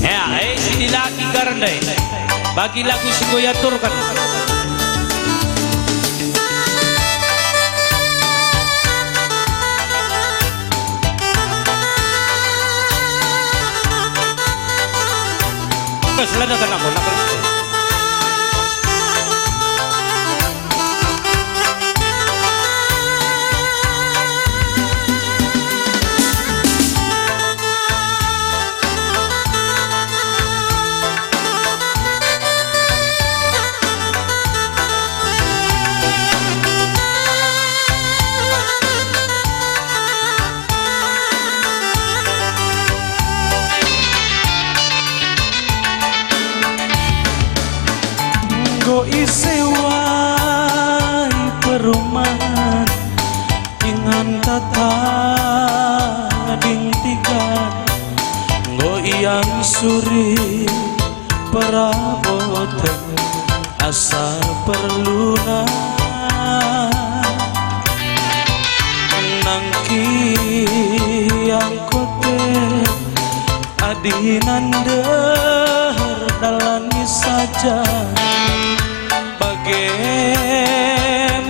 Ya, sini lagi karena bagi lagu si goyaturkan. Seladakan aku, nak. Go isewai perumahan ingan tata dintikan go iyang suri perabotan asa perluna nangki yang kote adinander dalani saja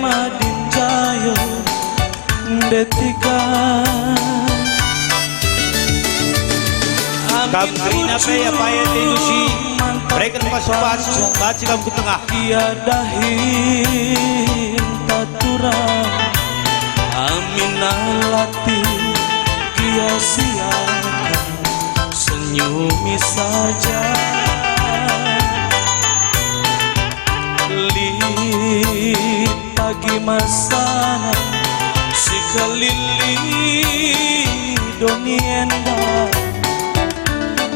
Madin Jayo detika Kamrin apa ya payah telusi mereka pasu-pasu baca kamu ke tengah tiadahin taturang aminalati kia-siakan senyumi saja pagi masana si kelili donienda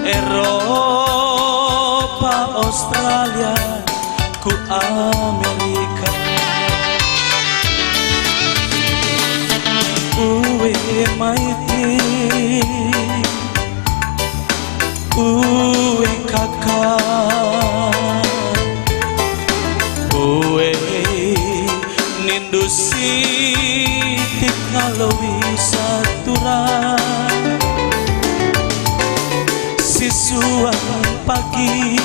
Eropa Australia ku Amerika uwe maiti uwe kakak uwe nindu sitik ngalawi saturan sisuan pagi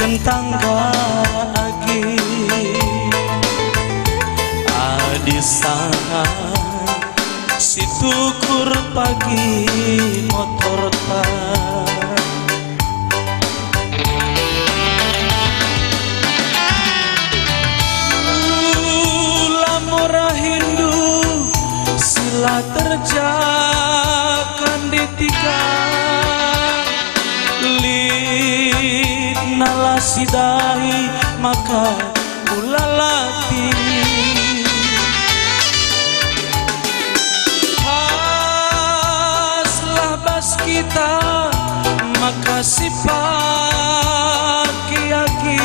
kentang agi adisana situkur pagi motor tan sila terjakan di tiga lid nalasidahi maka ulalati haslah bas kita maka sifat kiaki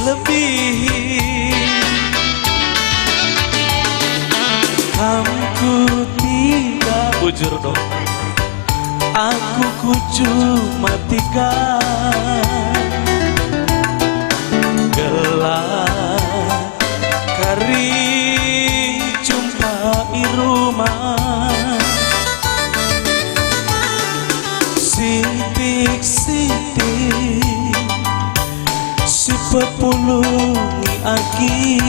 lebih kamu tidak bujur dong aku ku cuma tiga gelap kari jumpai rumah sitik-sitik si pepulungi agi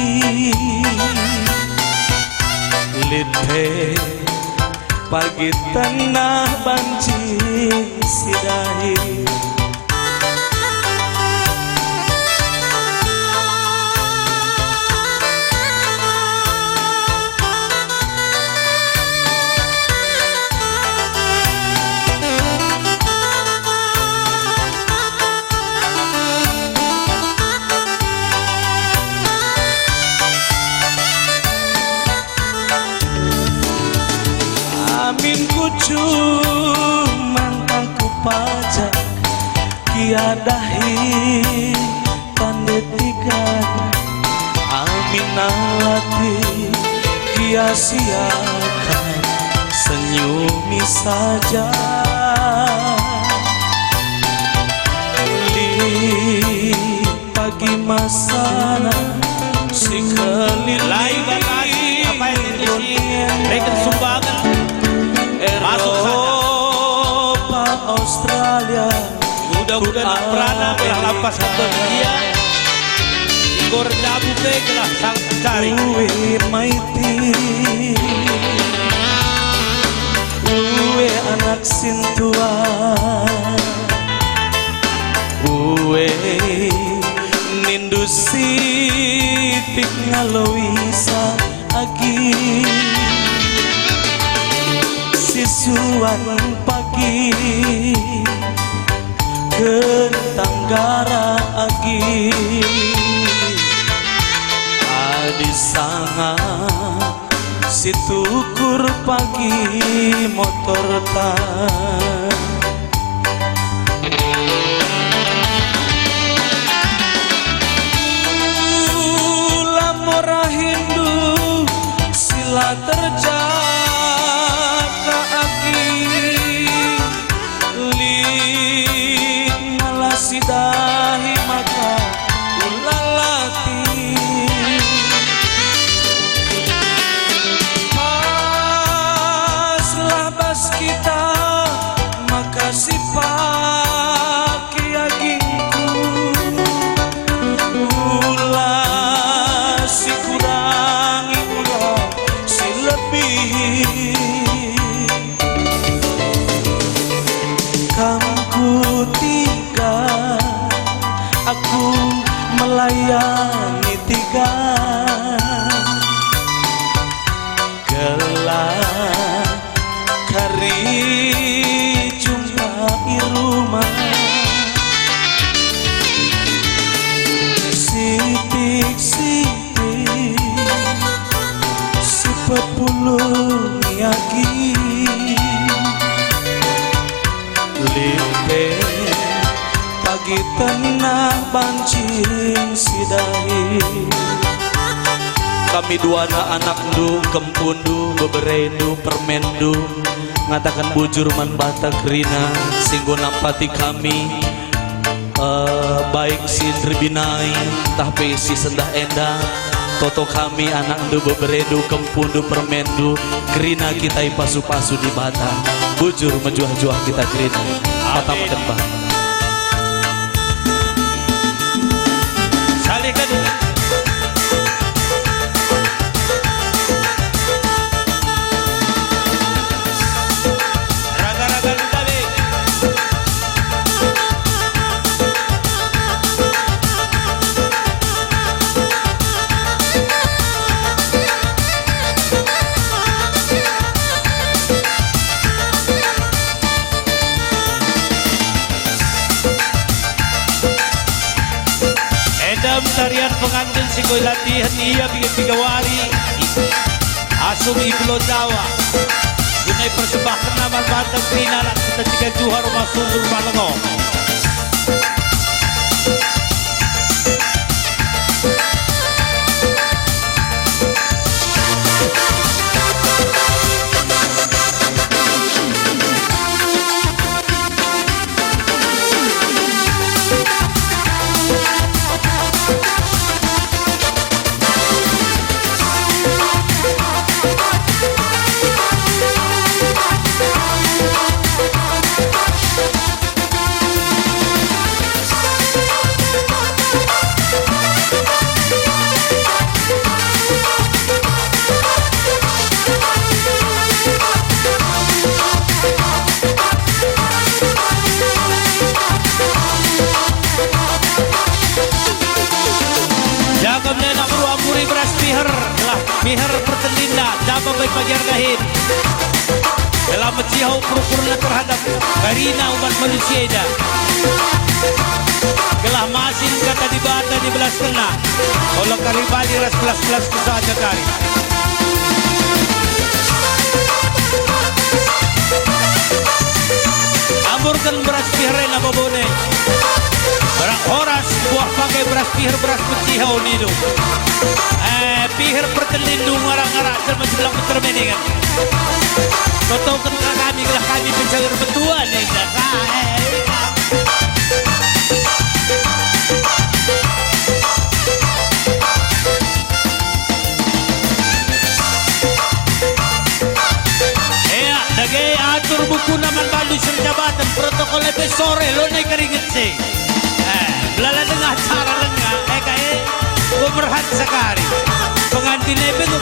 lite pagi tanah banci sidahi cuman aku pajak kiadahi tanda tiga aminalati kia-siakan senyumi saja di pagi masana si kelilai Igor Dabu Begla sang cari. Uwe maiti, uwe anak sintua, uwe nindu sitik ngaloisa agi, sisuan pagi Kentanggara agi Adi sanga situkur pagi motor ta Lamora Hindu sila terjaka agi sidahi maka ulalati paslah bas kita maka sipaki agingku ulah si kurangi ulah si lebih kamu aku melayani tiga gelap kari jumpai rumah sitik-sitik si pepuluh niagi lipe pagi tenang bancing sidahi kami dua anak ndu kempundu beberendu permendu ngatakan bujur man batak rina singgo nampati kami baik si Tribinai tapi si sendah endah toto kami anak ndu beberendu kempundu permendu kerina kita pasu-pasu di bata bujur menjuah-juah kita kerina kata tembak Tarian pengantin sikoy latihan iya bikin bigawari asum iblo Jawa gunay persembahkan naman batang krinalan kita tiga juhar rumah sumber malango Mihar pertendinda dapat baik pajar gahin dalam mencihau perukuran terhadap karina umat manusia ida gelah masin kata di bata di belas kena oleh karibali ras belas-belas kesaja kari amurkan beras piharena babone barang horas buah pakai beras pihar beras mencihau nidu pihir pertelindung orang-orang selama sebelah termeningan. Kau kan kami gelah kami pencair betuan nih Nagay atur buku naman balu sa jabatan protokol lebih sore lo naik keringet sih. Belala dengan acara lang nga kaya sekali. Pengantin Ebe ko